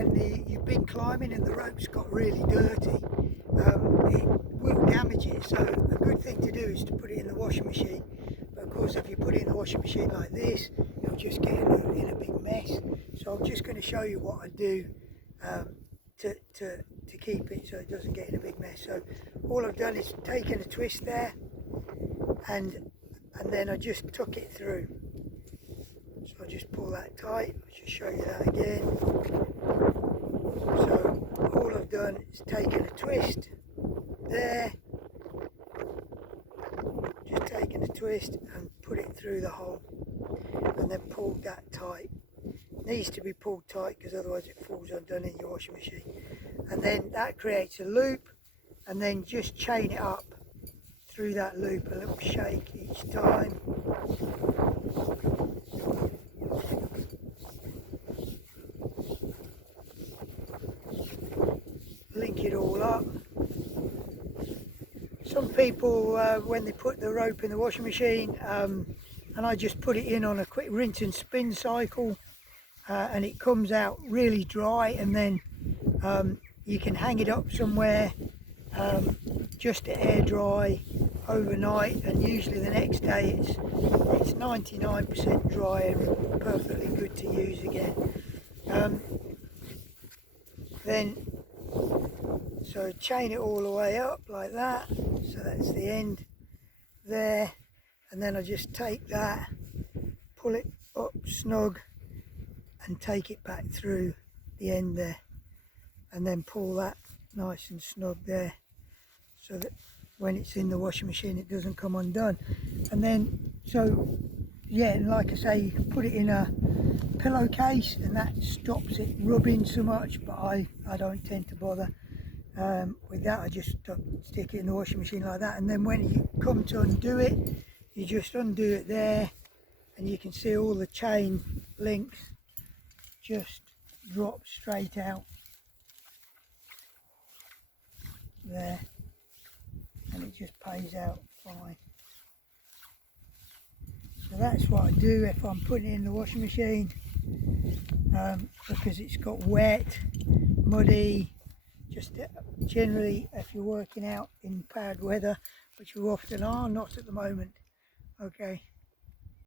and you've been climbing and the rope's got really dirty, it will damage it. So a good thing to do is to put it in the washing machine. But of course, if you put it in the washing machine like this, you'll just get in a big mess. So I'm just going to show you what I do to keep it so it doesn't get in a big mess. So all I've done is taken a twist there, and then I just tuck it through. So I'll just pull that tight. I'll just show you that again. So all I've done is taken a twist there, just taken a twist and put it through the hole, and then pulled that tight. It needs to be pulled tight because otherwise it falls undone in your washing machine. And then that creates a loop, and then just chain it up through that loop, a little shake each time. Link it all up. Some people, when they put the rope in the washing machine, and I just put it in on a quick rinse and spin cycle, and it comes out really dry, and then you can hang it up somewhere just to air dry overnight, and usually the next day it's 99% dry and perfectly good to use again. So chain it all the way up like that, so that's the end there, and then I just take that, pull it up snug and take it back through the end there, and then pull that nice and snug there so that when it's in the washing machine it doesn't come undone. And then, so yeah, and like I say, you can put it in a pillowcase and that stops it rubbing so much, but I don't tend to bother with that. I just stick it in the washing machine like that, and then when you come to undo it, you just undo it there, and you can see all the chain links just drop straight out there, and it just pays out fine. So that's what I do if I'm putting it in the washing machine, because it's got wet, muddy, just generally if you're working out in bad weather, which you often are, not at the moment. Okay.